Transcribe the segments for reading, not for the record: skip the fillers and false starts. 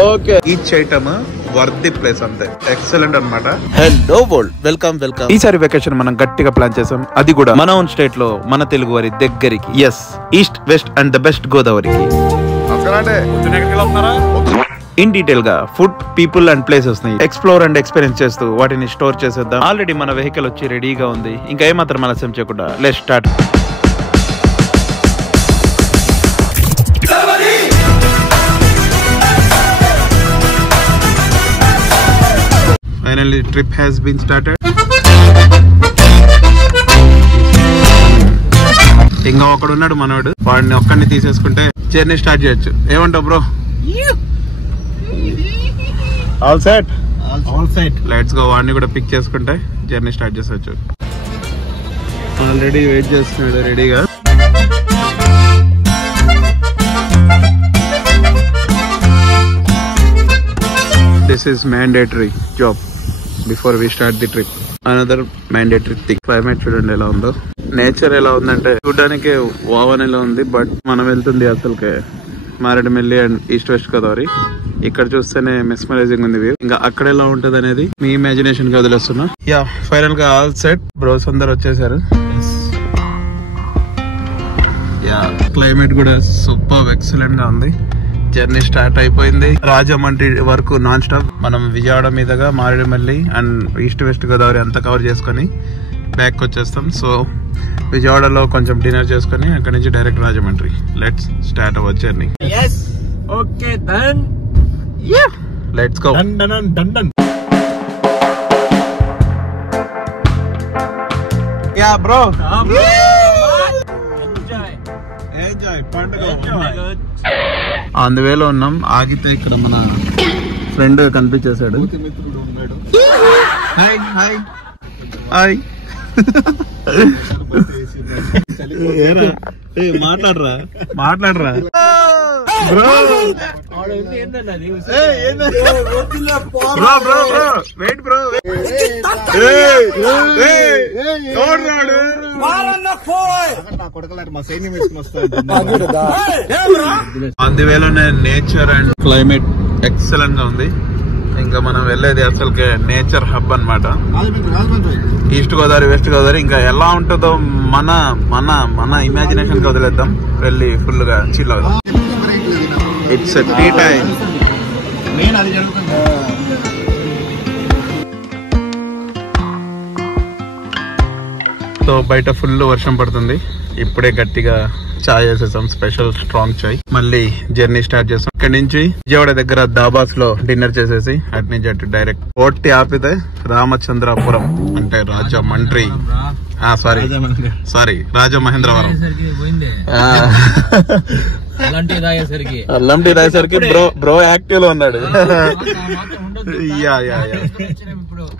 Okay, each item worthy place అంతే, excellent అన్నమాట. Hello world, welcome welcome. ఈసారి vacation మనం గట్టిగా ప్లాన్ చేసాం, అది కూడా మన ఓన్ స్టేట్ లో మన తెలుగు వారి దగ్గరికి. Yes, east west and the best గోదావరికి. ఇన్ డీటెయిల్ గా ఫుడ్, పీపుల్ అండ్ ప్లేసెస్ ని ఎక్స్ప్లోర్ అండ్ ఎక్స్పీరియన్స్ చేస్తూ వాటిని స్టోర్ చేసేద్దాం. ఆల్రెడీ మన వెహికల్ వచ్చి రెడీగా ఉంది, ఇంకా ఏమాత్రం ఆలస్యం చేయకుండా let's start. Finally, trip has been started. ఇంకా ఒకడు ఉన్నాడు మనోడు, వాడిని ఒక్కడిని తీసేసుకుంటే జర్నీ స్టార్ట్ చేయొచ్చు. ఏమంటావు bro? All set, all set. Let's go. వాడిని కూడా పిక్ చేసుకుంటే జర్నీ స్టార్ట్ చేసొచ్చు. ఆల్రెడీ వెయిట్ చేస్తున్నాడు రెడీగా. This is mandatory job before we start the trip. Another mandatory thing. Climate చూడండి ఎలా ఉందో, నేచర్ ఎలా ఉందంటే చూడడానికి వావన్ ఎలా ఉంది. బట్ మనం వెళ్తుంది అసలుకే Maredumilli and east west Godavari. ఇక్కడ చూస్తేనే మెస్మరైజింగ్ ఉంది వ్యూ. ఇంకా అక్కడ ఎలా ఉంటది అనేది మీ ఇమాజినేషన్ కి వదిలేస్తున్నా. యా, ఫైనల్ గా ఆల్ సెట్. బ్రోస్ అందరు వచ్చేసారు. యా, క్లైమేట్ కూడా సూపర్ ఎక్సలెంట్ గా ఉంది. జర్నీ స్టార్ట్ అయిపోయింది. రాజమండ్రి వరకు నాన్ స్టాప్. మనం విజయవాడ మీదుగా Maredumilli and east west Godavari అంతా కవర్ చేసుకొని బ్యాక్ వచ్చేస్తాం. సో విజయవాడలో కొంచెం డిన్నర్ చేసుకొని అక్కడ నుంచి direct Rajahmundry. Let's start our journey. Okay done. Let's go. Yeah bro, enjoy పండుగ. అందువేలో ఉన్నాం. ఆగితే ఇక్కడ మన ఫ్రెండ్ కనిపించేశాడు. Hi hi hi. మాట్లాడరా మాట్లాడరా bro. Bro bro bro wait bro. అందువేలోనే నేచర్ అండ్ క్లైమేట్ ఎక్సలెంట్ గా ఉంది. ఇంకా మనం వెళ్ళేది అసలుకే నేచర్ హబ్ అన్నమాట. ఈస్ట్ గోదావరి, వెస్ట్ గోదావరి ఇంకా ఎలా ఉంటుందో మన మన మన ఇమాజినేషన్ కి వదిలేద్దాం. వెళ్ళి ఫుల్ గా చిల్ అవుదాం. It's tea time. సో బయట ఫుల్ వర్షం పడుతుంది. ఇప్పుడే గట్టిగా చాయ్ చేసేసాం, స్పెషల్ స్ట్రాంగ్ చాయ్. మళ్ళీ జర్నీ స్టార్ట్ చేస్తాం. ఇక్కడ నుంచి విజయవాడ దగ్గర దాబాస్ లో డిన్నర్ చేసేసి అటు నుంచి అటు డైరెక్ట్ ఓట్టి ఆపితే రామచంద్రాపురం అంటే రాజమండ్రి, సారీ రాజమహేంద్రవరం. అల్లం టీ తాగేసరికి బ్రో యాక్టివ్ లో ఉన్నాడు.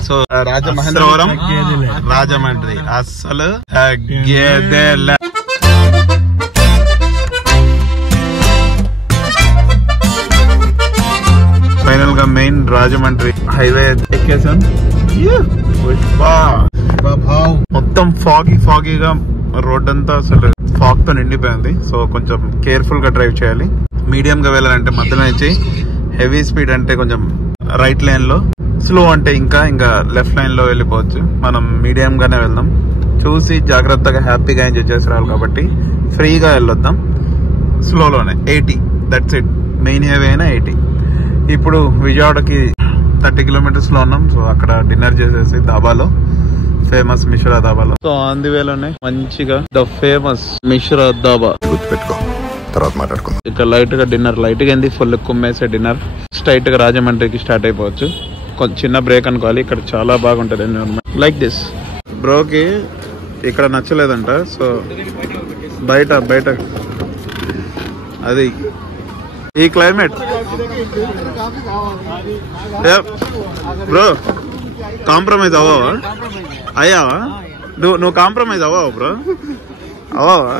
సో రాజమహేంద్రవరం, రాజమండ్రి అస్సలు గేదెల. ఫైనల్ గా మెయిన్ రాజమండ్రి హైవే ఎక్కేసాం. మొత్తం ఫాగీగా రోడ్ అంతా అసలు ఫాగ్ తో నిండిపోయింది. సో కొంచెం కేర్ఫుల్ గా డ్రైవ్ చేయాలి. మీడియం గా వెళ్ళాలంటే మధ్యలో నుంచి, హెవీ స్పీడ్ అంటే కొంచెం రైట్ లైన్ లో, స్లో అంటే ఇంకా లెఫ్ట్ లైన్ లో వెళ్ళిపోవచ్చు. మనం మీడియం గానే వెళ్దాం. చూసి జాగ్రత్తగా హ్యాపీగా ఎంజాయ్ చేసి రావాలి కాబట్టి ఫ్రీగా వెళ్ళొద్దాం. స్లోలోనే 80, దట్స్ ఇట్. మెయిన్ హైవే అయినా 80. ఇప్పుడు విజయవాడకి 30 కిలోమీటర్స్ లో ఉన్నాం. సో అక్కడ డిన్నర్ చేసేసి దాబాలో, ఫేమస్ మిశ్రా దాబాలో. సో అందువేలోనే మంచిగా ద ఫేమస్ మిశ్రా దాబా గుర్తుపెట్టుకో, తర్వాత మాట్లాడుకుందాం. ఇక్కడ లైట్ గా డిన్నర్, లైట్ గా ఏంది ఫుల్ కుమ్మేసే డిన్నర్. స్ట్రైట్ గా రాజమండ్రికి స్టార్ట్ అయిపోవచ్చు. కొంచెం చిన్న బ్రేక్ అనుకోవాలి. ఇక్కడ చాలా బాగుంటది ఎన్విరాన్మెంట్ లైక్ దిస్. బ్రోకి ఇక్కడ నచ్చలేదంట. సో బయట అది ఈ క్లైమేట్. Bro compromise అవ్వవా? అయ్యావా? నువ్వు కాంప్రమైజ్ అవ్వవా బ్రో? అవ్వవా?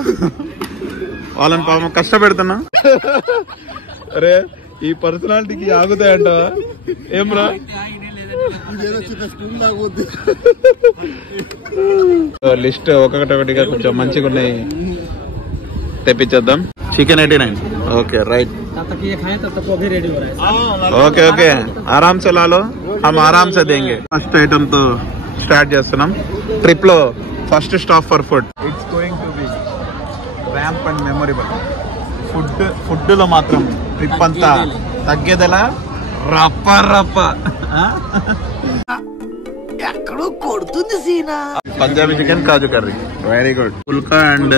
వాళ్ళని పాపం కష్టపెడుతున్నా. అరే ఈ పర్సనాలిటీకి ఆగుతాయంటవా ఏం బ్రో? లిస్ట్ ఒకటిగా కొంచెం మంచిగా ఉన్నాయి, తెప్పించేద్దాం. చికెన్ 89. Okay right. तब तक ये खाएं तब तक वो भी रेडी हो रहा है। ఓకే ఓకే ఆరామ్ సే లాలో హమ్ ఆరామ్ సే దేంగే. ఫస్ట్ ఐటమ్ తో స్టార్ట్ చేస్తున్నాం. ట్రిప్ లో first stop for food. It's going to be ramp and memorable. Food లో మాత్రం ట్రిప్ అంతా తగ్గేదలా రప్ప రప్ప. ఎక్కడో కొడుతుంది సీనా. Punjabi chicken kaju curry very good. Pulka and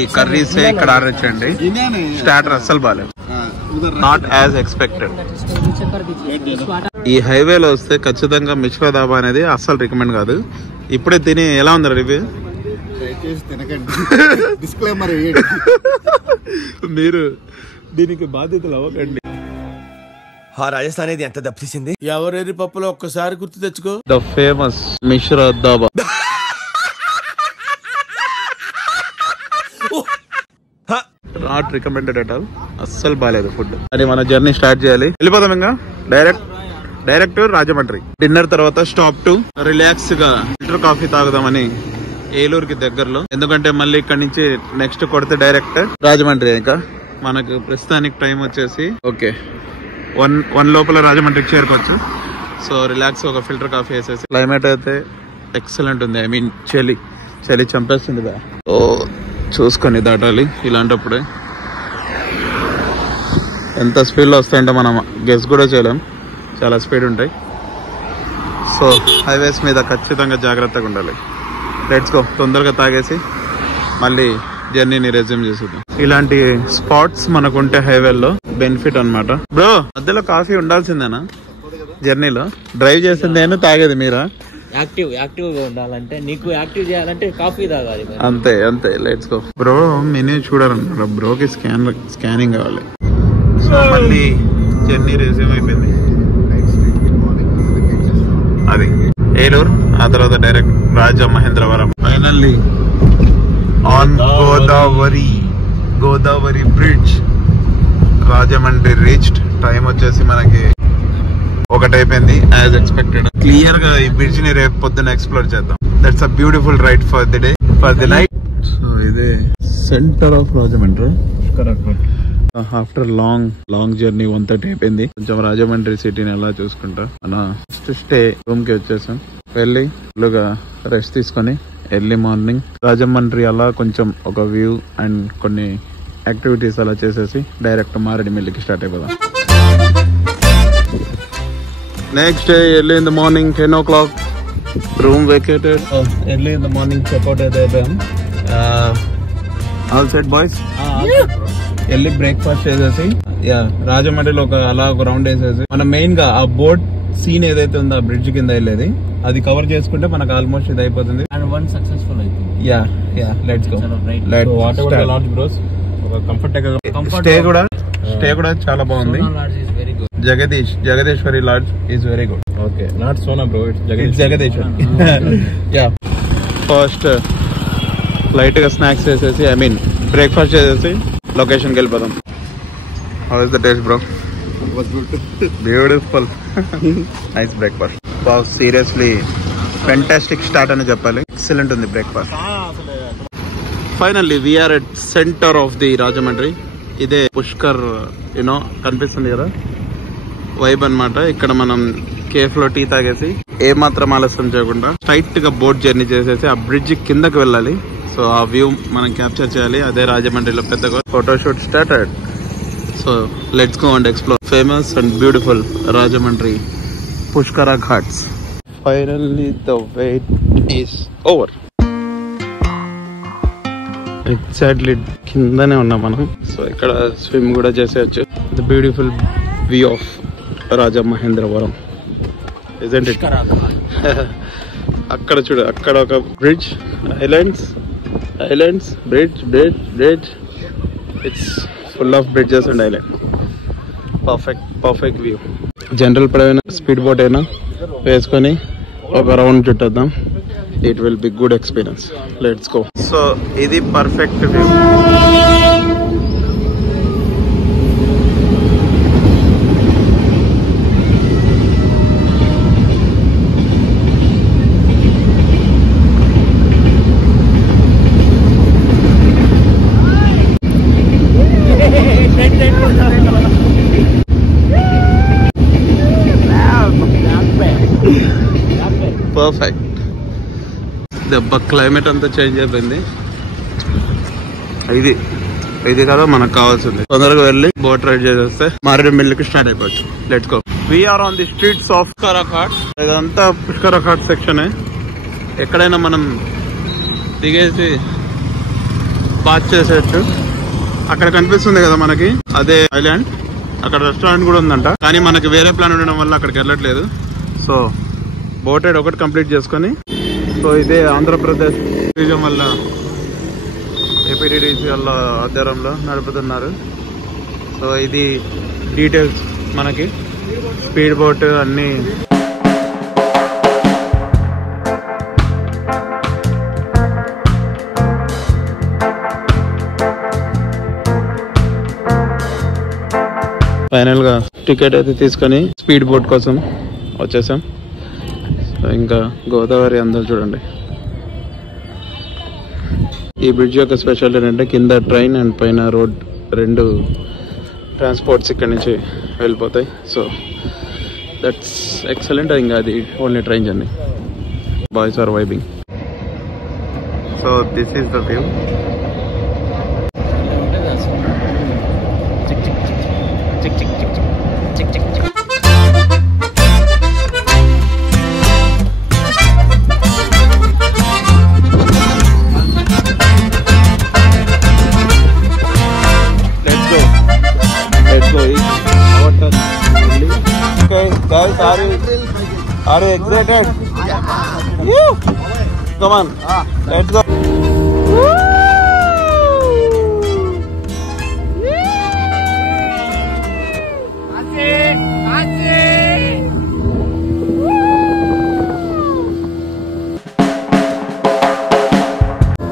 ఈ కర్రీస్ ఇక్కడ ఆర్డర్ చేయండి. స్టార్టర్ అస్సలు బాగాలేదు, నాట్ యాజ్ ఎక్స్పెక్టెడ్. ఈ హైవేలో వస్తే ఖచ్చితంగా మిశ్రా దాబా అనేది అస్సలు రికమెండ్ కాదు. ఇప్పుడే తిని ఎలా ఉంది రివ్యూ? మీరు దీనికి బాధ్యతలు అవ్వకండి. రాజస్థాన్ ఇది ఎంత దెబ్బతీసింది. ఎవరెరి పప్పులో ఒక్కసారి గుర్తు తెచ్చుకో. The famous Mishra dhaba. Not recommended at all. అస్సలు బాగాలేదు ఫుడ్. అది మన జర్నీ స్టార్ట్ చేయాలి. వెళ్ళిపోదాం ఇంకా డైరెక్ట్ రాజమండ్రి. డిన్నర్ తర్వాత స్టాప్ టు రిలాక్స్ గా ఫిల్టర్ కాఫీ తాగుదామని ఏలూరుకి దగ్గరలో. ఎందుకంటే మళ్ళీ ఇక్కడ నుంచి నెక్స్ట్ కొడితే డైరెక్ట్ రాజమండ్రి. ఇంకా మనకు ప్రస్తుతానికి టైం వచ్చేసి ఓకే 1 లోపల రాజమండ్రికి చేరుకోవచ్చు. సో రిలాక్స్ ఒక ఫిల్టర్ కాఫీ వేసేసి. క్లైమేట్ అయితే ఎక్సలెంట్ ఉంది. ఐ మీన్ చలి చంపేస్తుంది. ఓ చూసుకొని దాటాలి ఇలాంటప్పుడే. ఎంత స్పీడ్లో వస్తాయంటే మనం గెస్ కూడా చేయలేం. చాలా స్పీడ్ ఉంటాయి. సో హైవేస్ మీద ఖచ్చితంగా జాగ్రత్తగా ఉండాలి. Let's go. తొందరగా తాగేసి మళ్ళీ జర్నీని రెజ్యూమ్ చేసేద్దాం. ఇలాంటి స్పాట్స్ మనకుంటే హైవేల్లో బెనిఫిట్ అన్నమాట. బ్రో మధ్యలో కాఫీ ఉండాల్సిందేనా జర్నీలో? డ్రైవ్ చేసింది నేను, తాగేది మీరా? యాక్టివ్ గా ఉండాలంటే, నీకు యాక్టివ్ చేయాలంటే కాఫీ తాగాలి. అంతే. Let's go. బ్రో మెనూ చూడాలన్నమాట. బ్రోకి స్కానింగ్ కావాలి. సో మళ్ళీ జర్నీ రెజ్యూమ్ అయిపోయింది. అది ఏలూరు, ఆ తర్వాత direct Rajamahendravaram. Finally on Godavari bridge Rajahmundry reached. Time వచ్చేసి మనకి 1 అయిపోయింది యాజ్ ఎక్స్పెక్టెడ్. క్లియర్ గా ఈ బ్రిడ్జ్ ని రేపు పొద్దున ఎక్స్ప్లోర్ చేద్దాం. That's a beautiful ride for the day, for the night. So ఇదే centre of Rajahmundry. After long journey 1:30 అయిపోయింది. కొంచెం రాజమండ్రి సిటీని ఎలా చూసుకుంటా మన స్టే రూమ్ కి వచ్చేసాం. వెళ్ళి రెస్ట్ తీసుకొని ఎర్లీ మార్నింగ్ రాజమండ్రి అలా కొంచెం ఒక వ్యూ అండ్ కొన్ని యాక్టివిటీస్ అలా చేసేసి డైరెక్ట్ మారేడుమిల్లికి స్టార్ట్ అయిపోదాం. Next day early in the morning 10 o'clock room vacated. Early in the morning checkout అయితే అయిపోయాం. All set boys. వెళ్ళి బ్రేక్ఫాస్ట్ చేసేసి రాజమండ్రిలో ఒక రౌండ్ వేసేసి మనం మెయిన్ గా ఆ బోట్ సీన్ ఏదైతే ఉందో ఆ బ్రిడ్జ్ కింద వెళ్ళేది అది కవర్ చేసుకుంటే మనకు ఆల్మోస్ట్ ఇది అయిపోతుంది. Let's go. స్టే కూడా చాలా బాగుంది. Jagadishwari lodge is very good. Okay, not Sona bro, it's Jagadishwari. First light గా స్నాక్స్ చేసేసి ఐ మీన్ బ్రేక్ఫాస్ట్ చేసేసి లొకేషన్ కి వెళ్ళిపోదాం. How is the taste bro? Beautiful. Nice breakfast. Seriously fantastic start అని చెప్పాలి. ఎక్సలెంట్ ఉంది breakfast. Finally we are at centre of the Rajahmundry. ఇదే పుష్కర్ కనిపిస్తుంది కదా, వైబ్ అన్నమాట. ఇక్కడ మనం కేఫ్ లో టీ తాగేసి ఏ మాత్రం ఆలస్యం చేయకుండా స్ట్రైట్ గా బోట్ జర్నీ చేసేసి ఆ బ్రిడ్జ్ కిందకి వెళ్ళాలి. సో ఆ వ్యూ మనం క్యాప్చర్ చేయాలి. అదే రాజమండ్రిలో పెద్దగా photoshoot started. So let's go and explore famous and beautiful Rajahmundry Pushkara ghats. Finally the wait is over. Exactly కిందనే ఉన్నాం మనం. సో ఇక్కడ స్విమ్ కూడా చేసేయచ్చు. The beautiful view of Rajamahendravaram, isn't it? అక్కడ చూడు, అక్కడ ఒక bridge, islands, bridge. It's full of bridges and island. Perfect view. General పడైనా స్పీడ్ బోట్ అయినా వేసుకొని ఒక రౌండ్ చుట్టేద్దాం. It will be good experience. Let's go. So ఇది పర్ఫెక్ట్ వ్యూ. పర్ఫెక్ట్. దెబ్బ క్లైమేట్ అంతా చేంజ్ అయిపోయింది. ఇది కదా మనకు కావాల్సింది. తొందరగా వెళ్ళి బోట్ రైడ్ చేసేస్తే మారేడుమిల్లికి స్టార్ట్ అయిపోవచ్చు. Let's go. We're on the streets of Pushkara ghat. ఇదంతా పుష్కర ఘాట్ సెక్షన్. ఎక్కడైనా మనం దిగేసి బాత్ చేసేయచ్చు. అక్కడ కనిపిస్తుంది కదా మనకి, అదే ఐలాండ్. అక్కడ రెస్టారెంట్ కూడా ఉందంట, కానీ మనకి వేరే ప్లాన్ ఉండడం వల్ల అక్కడికి వెళ్ళట్లేదు. సో బోట్ రైడ్ ఒకటి కంప్లీట్ చేసుకొని, సో ఇదే ఆంధ్రప్రదేశ్ టూరిజం వల్ల ఏపీడీడీసీ వాళ్ళ ఆధ్వర్యంలో నడుపుతున్నారు. సో ఇది డీటెయిల్స్ మనకి. స్పీడ్ బోట్ అన్నీ ఫైనల్ గా టికెట్ అయితే తీసుకొని స్పీడ్ బోట్ కోసం వచ్చేసాం. సో ఇంకా గోదావరి అందరూ చూడండి. ఈ బ్రిడ్జ్ యొక్క స్పెషాలిటీ ఏంటంటే కింద ట్రైన్ అండ్ పైన రోడ్ రెండు ట్రాన్స్పోర్ట్స్ ఇక్కడ నుంచి వెళ్ళిపోతాయి. So that's excellent. ఇంకా అది only train journey. Boys are vibing. So this is the view. Guys, are you excited? Yeah. Come on, let's go.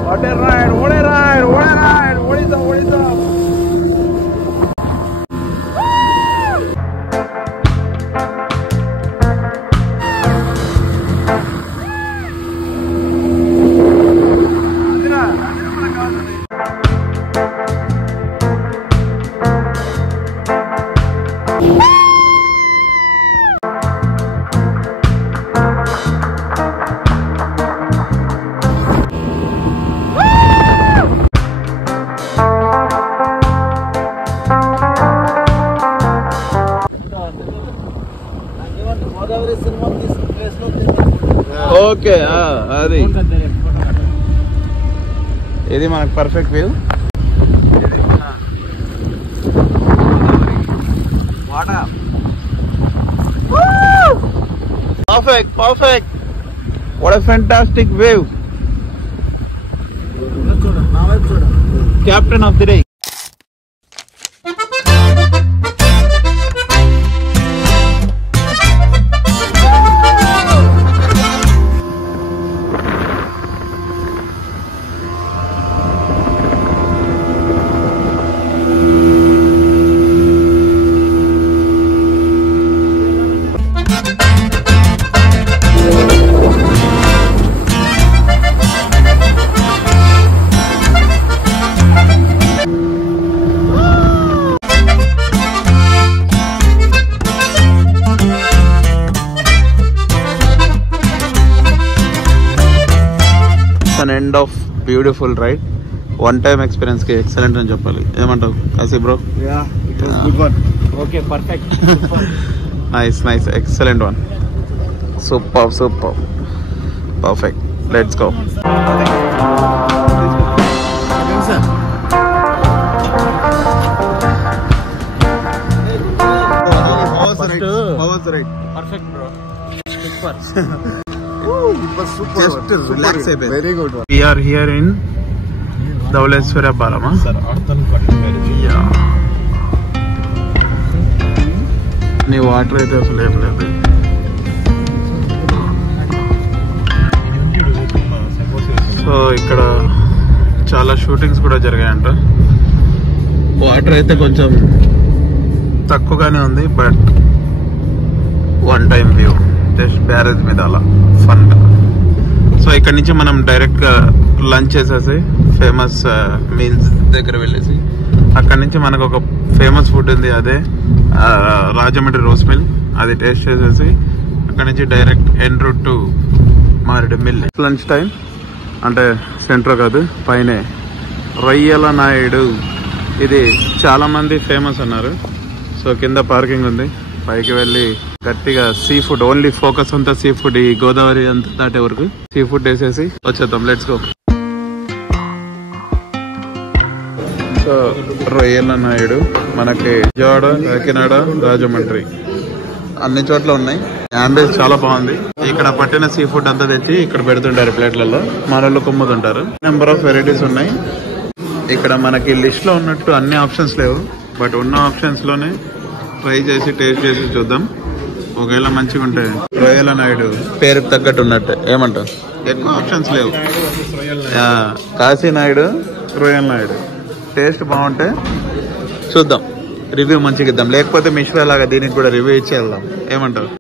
What a ride! What a ride! What a ride! What is up? What is up? Okay, అది ఇది మనకు perfect view. Perfect perfect. What a fantastic view. Captain of the day. End of beautiful ride. One time experience కి excellent అని చెప్పాలి. ఏమంటావు Kashi bro? Okay, perfect. Nice nice, excellent one. Super super, perfect. Let's go. Perfect bro, super. Just relax a bit. Very good one. We are here in Dhauleswara Balama. Sir, yeah. నీ water అయితే అసలు ఏం లేదు. So ఇక్కడ చాలా shootings కూడా జరిగాయంట. Water అయితే కొంచెం తక్కువగానే ఉంది, but one time view just barrage మీద అలా ఫన్. సో ఇక్కడ నుంచి మనం డైరెక్ట్ గా లంచ్ చేసేసి ఫేమస్ మీల్స్ దగ్గర వెళ్ళేసి అక్కడ నుంచి మనకు ఒక ఫేమస్ ఫుడ్ ఉంది, అదే రాజమండ్రి రోస్ మిల్. అది టేస్ట్ చేసేసి అక్కడ నుంచి డైరెక్ట్ ఎన్ రూట్ టు మారేడు మిల్లి. లంచ్ టైం అంటే సెంటర్ కాదు, పైనే రొయ్యల నాయుడు. ఇది చాలా మంది ఫేమస్ అన్నారు. సో కింద పార్కింగ్ ఉంది, పైకి వెళ్ళి గట్టిగా సీ ఫుడ్, ఓన్లీ ఫోకస్ అంతా సీ ఫుడ్. ఈ గోదావరి అంతా దాటే వరకు సీ ఫుడ్ వేసేసి వచ్చేద్దాం. Let's go. సో రొయ్యల నాయుడు మనకి విజయవాడ, కాకినాడ, రాజమండ్రి అన్ని చోట్ల ఉన్నాయి. అంబియన్స్ చాలా బాగుంది. ఇక్కడ పట్టిన సీ ఫుడ్ అంతా తెచ్చి ఇక్కడ పెడుతుంటారు ప్లేట్లలో, మనలో కుమ్ముతుంటారు. నెంబర్ ఆఫ్ వెరైటీస్ ఉన్నాయి. ఇక్కడ మనకి లిస్ట్ లో ఉన్నట్టు అన్ని ఆప్షన్స్ లేవు, బట్ ఉన్న ఆప్షన్స్ లోనే ట్రై చేసి టేస్ట్ చేసి చూద్దాం. ఒకవేళ మంచిగా ఉంటే రొయ్యల నాయుడు పేరుకు తగ్గట్టు ఉన్నట్టే. ఏమంటారు? ఎక్కువ ఆప్షన్స్ లేవు. కాశీ నాయుడు, రొయ్యల నాయుడు టేస్ట్ బాగుంటే చూద్దాం, రివ్యూ మంచిగా ఇద్దాం. లేకపోతే మిశ్రా లాగా దీనికి కూడా రివ్యూ ఇచ్చి వెళ్దాం. ఏమంటారు?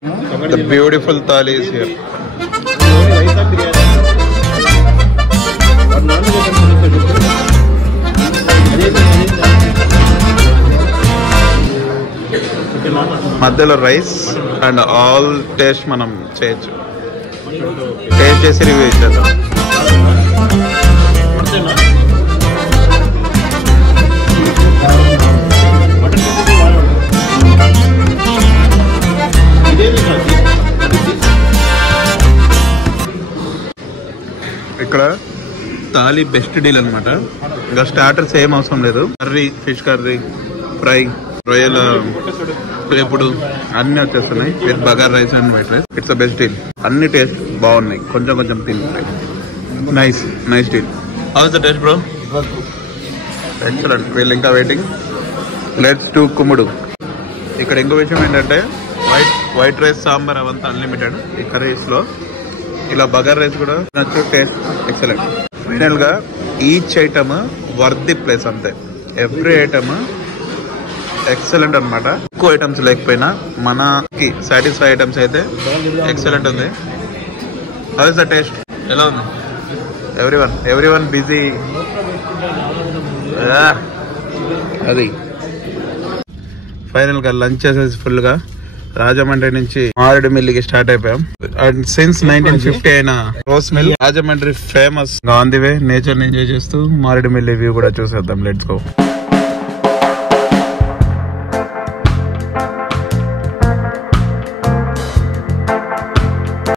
The beautiful thali is here. మధ్యలో రైస్ అండ్ ఆల్ టేస్ట్ మనం చేయొచ్చు. టేస్ట్ చేసి రివ్యూ ఇచ్చేద్దాం. ఇక్కడ థాలీ బెస్ట్ డీల్ అనమాట. ఇంకా స్టార్టర్స్ ఏం అవసరం లేదు. కర్రీ, ఫిష్ కర్రీ, ఫ్రై, రొయ్యల వేపుడు అన్ని వచ్చేస్తున్నాయి with bagar rice and white rice. It's the best deal. అన్ని టేస్ట్ బాగున్నాయి. కొంచెం కొంచెం తింటాయి. Nice nice deal. How is the taste bro? Excellent. వీళ్ళు ఇంకా వెయిటింగ్. Let's to కుమ్ముడు. ఇక్కడ ఇంకో విషయం ఏంటంటే వైట్ రైస్, సాంబార్ అవంతా అన్లిమిటెడ్ ఈ కర్రీస్ లో. ఇలా బగార్ రైస్ కూడా నచ్చు. Taste excellent. ఫైనల్ గా each item worth the place అంతే. ఎవ్రీ ఐటమ్ ఎక్సలెంట్ అనమాట. ఎక్కువ ఐటమ్స్ లేకపోయినా మనకి సాటిస్ఫై ఐటమ్స్ అయితే ఎక్సలెంట్ ఉంది. How is the taste? ఎలా ఉంది? Every one busy. అది ఫైనల్ గా లంచ్ చేసేసి ఫుల్ గా రాజమండ్రి నుంచి మారేడు మిల్లికి స్టార్ట్ అయిపోయాం. అండ్ సిన్స్ 1950 అయిన rose milk Rajahmundry famous. On the way nature enjoy చేస్తూ మారేడు మిల్లి వ్యూ కూడా చూసేద్దాం. Let's go.